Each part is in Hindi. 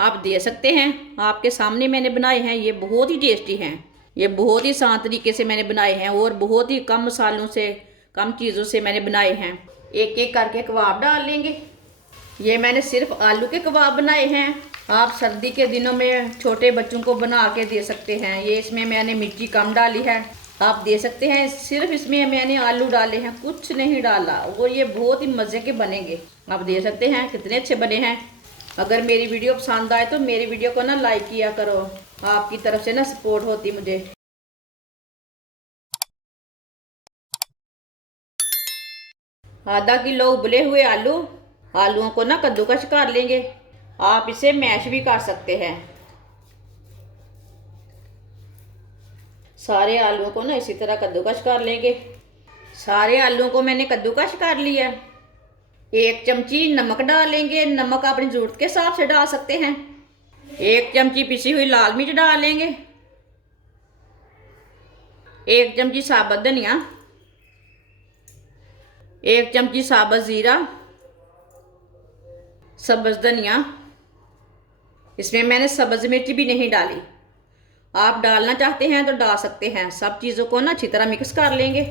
आप दे सकते हैं। आपके सामने मैंने बनाए हैं, ये बहुत ही टेस्टी हैं। ये बहुत ही आसान तरीके से मैंने बनाए हैं और बहुत ही कम मसालों से, कम चीज़ों से मैंने बनाए हैं। एक एक करके कबाब डाल लेंगे। ये मैंने सिर्फ आलू के कबाब बनाए हैं। आप सर्दी के दिनों में छोटे बच्चों को बना के दे सकते हैं। ये इसमें मैंने मिर्ची कम डाली है, आप दे सकते हैं। सिर्फ इसमें मैंने आलू डाले हैं, कुछ नहीं डाला, और ये बहुत ही मज़े के बनेंगे। आप दे सकते हैं कितने अच्छे बने हैं। अगर मेरी वीडियो पसंद आए तो मेरी वीडियो को ना लाइक किया करो, आपकी तरफ से ना सपोर्ट होती मुझे। आधा किलो उबले हुए आलूओं को ना कद्दूकस कर लेंगे। आप इसे मैश भी कर सकते हैं। सारे आलूओं को ना इसी तरह कद्दूकस कर लेंगे। सारे आलूओं को मैंने कद्दूकस कर लिया। एक चमची नमक डालेंगे, नमक अपनी ज़रूरत के हिसाब से डाल सकते हैं। एक चमची पिसी हुई लाल मिर्च डालेंगे। एक चमची साबुत धनिया, एक चमची साबुत ज़ीरा, सब्ज़ धनिया। इसमें मैंने सब्ज़ मिर्च भी नहीं डाली, आप डालना चाहते हैं तो डाल सकते हैं। सब चीज़ों को ना अच्छी तरह मिक्स कर लेंगे।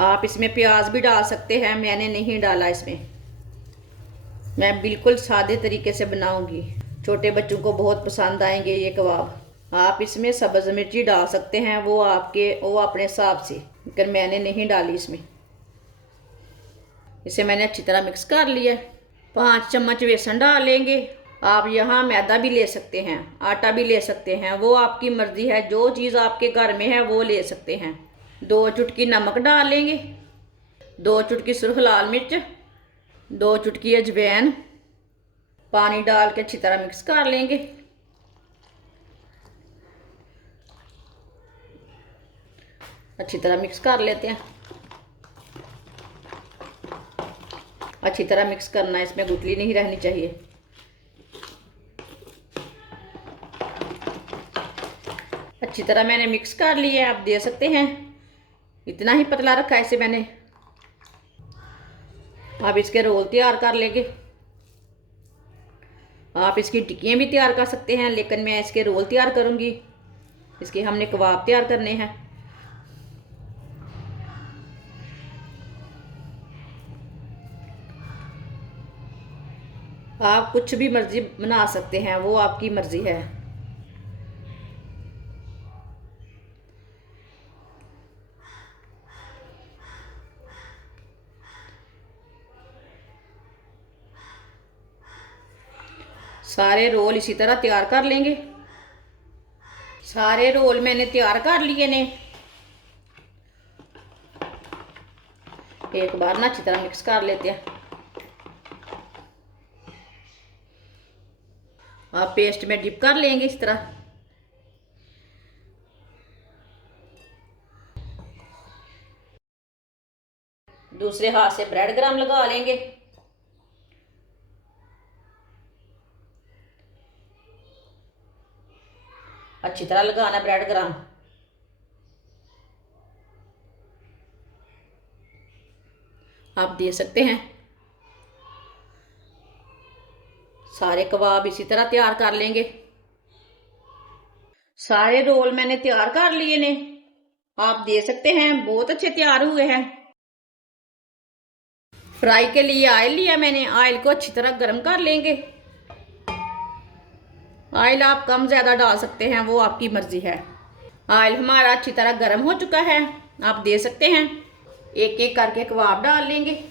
आप इसमें प्याज भी डाल सकते हैं, मैंने नहीं डाला इसमें। मैं बिल्कुल सादे तरीके से बनाऊंगी, छोटे बच्चों को बहुत पसंद आएंगे ये कबाब। आप इसमें सब्ज़ मिर्ची डाल सकते हैं, वो अपने हिसाब से, लेकिन मैंने नहीं डाली इसमें। इसे मैंने अच्छी तरह मिक्स कर लिया। 5 चम्मच बेसन डालेंगे। आप यहाँ मैदा भी ले सकते हैं, आटा भी ले सकते हैं, वो आपकी मर्ज़ी है। जो चीज़ आपके घर में है वो ले सकते हैं। 2 चुटकी नमक डालेंगे, 2 चुटकी सुर्ख लाल मिर्च, 2 चुटकी अजवाइन। पानी डाल के अच्छी तरह मिक्स कर लेंगे। अच्छी तरह मिक्स कर लेते हैं। अच्छी तरह मिक्स करना है, इसमें गुठली नहीं रहनी चाहिए। अच्छी तरह मैंने मिक्स कर लिया है, आप दे सकते हैं। इतना ही पतला रखा है इसे मैंने। आप इसके रोल तैयार कर लेंगे। आप इसकी टिक्कियाँ भी तैयार कर सकते हैं, लेकिन मैं इसके रोल तैयार करूँगी। इसके हमने कबाब तैयार करने हैं। आप कुछ भी मर्जी बना सकते हैं, वो आपकी मर्जी है। सारे रोल इसी तरह तैयार कर लेंगे। सारे रोल मैंने तैयार कर लिए ने। एक बार ना अच्छी तरह मिक्स कर लेते हैं। आप पेस्ट में डिप कर लेंगे इस तरह। दूसरे हाथ से ब्रेड क्रम्ब लगा लेंगे। अच्छी तरह लगाना ब्रेड क्रम्ब। आप दे सकते हैं। सारे कबाब इसी तरह तैयार कर लेंगे। सारे रोल मैंने तैयार कर लिए ने। आप दे सकते हैं, बहुत अच्छे तैयार हुए हैं। फ्राई के लिए ऑयल लिया मैंने। ऑयल को अच्छी तरह गर्म कर लेंगे। ऑयल आप कम ज़्यादा डाल सकते हैं, वो आपकी मर्ज़ी है। ऑयल हमारा अच्छी तरह गर्म हो चुका है, आप दे सकते हैं। एक एक करके कबाब डाल लेंगे।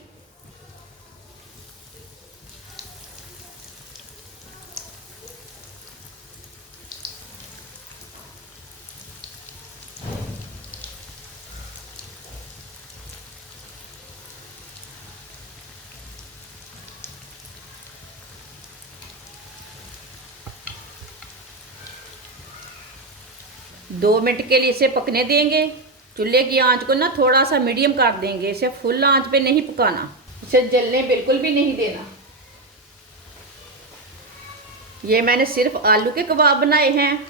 2 मिनट के लिए इसे पकने देंगे। चूल्हे की आंच को ना थोड़ा सा मीडियम कर देंगे, इसे फुल आंच पे नहीं पकाना, इसे जलने बिल्कुल भी नहीं देना। ये मैंने सिर्फ आलू के कबाब बनाए हैं।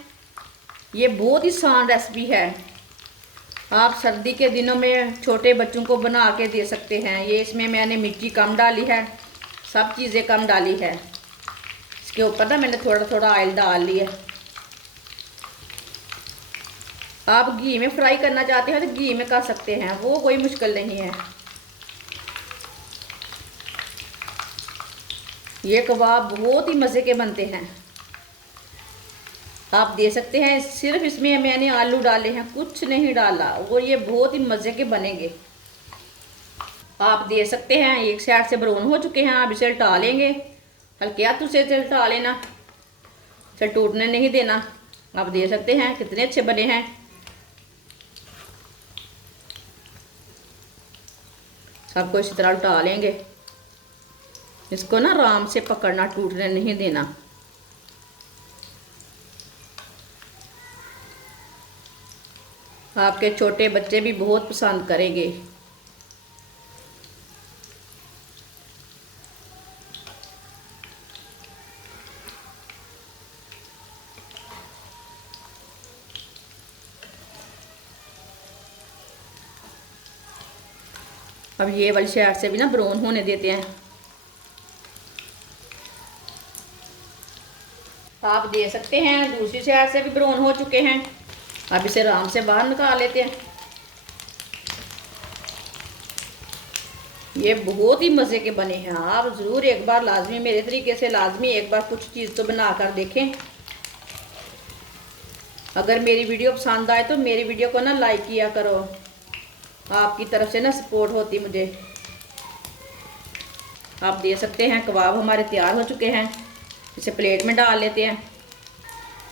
ये बहुत ही आसान रेसिपी है। आप सर्दी के दिनों में छोटे बच्चों को बना के दे सकते हैं। ये इसमें मैंने मिर्ची कम डाली है, सब चीज़ें कम डाली है। इसके ऊपर ना मैंने थोड़ा थोड़ा ऑयल डाल लिया। आप घी में फ्राई करना चाहते हैं तो घी में कर सकते हैं, वो कोई मुश्किल नहीं है। ये कबाब बहुत ही मज़े के बनते हैं। आप दे सकते हैं, सिर्फ इसमें मैंने आलू डाले हैं, कुछ नहीं डाला, और ये बहुत ही मज़े के बनेंगे। आप दे सकते हैं। एक साइड से ब्राउन हो चुके हैं, आप इसे उल्टा लेंगे। हल्के हाथों से उल्टा लेना, इसे टूटने नहीं देना। आप दे सकते हैं कितने अच्छे बने हैं। सबको इसी तरह उल्टा लेंगे। इसको ना आराम से पकड़ना, टूटने नहीं देना। आपके छोटे बच्चे भी बहुत पसंद करेंगे। अब ये वाली साइड से भी ना ब्राउन होने देते हैं। आप दे सकते हैं, दूसरी साइड से भी ब्राउन हो चुके हैं। अब इसे आराम से बाहर निकाल लेते हैं। ये बहुत ही मज़े के बने हैं। आप ज़रूर एक बार लाजमी, मेरे तरीके से लाजमी एक बार कुछ चीज़ तो बना कर देखें। अगर मेरी वीडियो पसंद आए तो मेरी वीडियो को ना लाइक किया करो, आपकी तरफ से ना सपोर्ट होती मुझे। आप दे सकते हैं। कबाब हमारे तैयार हो चुके हैं, इसे प्लेट में डाल लेते हैं।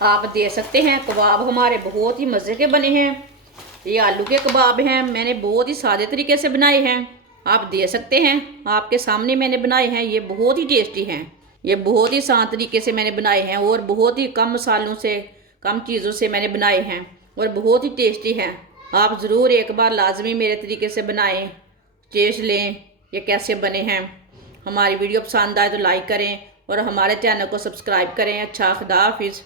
आप दे सकते हैं। कबाब हमारे बहुत ही मज़े के बने हैं। ये आलू के कबाब हैं, मैंने बहुत ही सादे तरीके से बनाए हैं। आप दे सकते हैं, आपके सामने मैंने बनाए हैं। ये बहुत ही टेस्टी हैं। ये बहुत ही आसान तरीके से मैंने बनाए हैं, और बहुत ही कम मसालों से, कम चीज़ों से मैंने बनाए हैं, और बहुत ही टेस्टी हैं। आप ज़रूर एक बार लाजमी मेरे तरीके से बनाएं, टेस्ट लें ये कैसे बने हैं। हमारी वीडियो पसंद आए तो लाइक करें और हमारे चैनल को सब्सक्राइब करें। अच्छा, खुदा हाफिज़।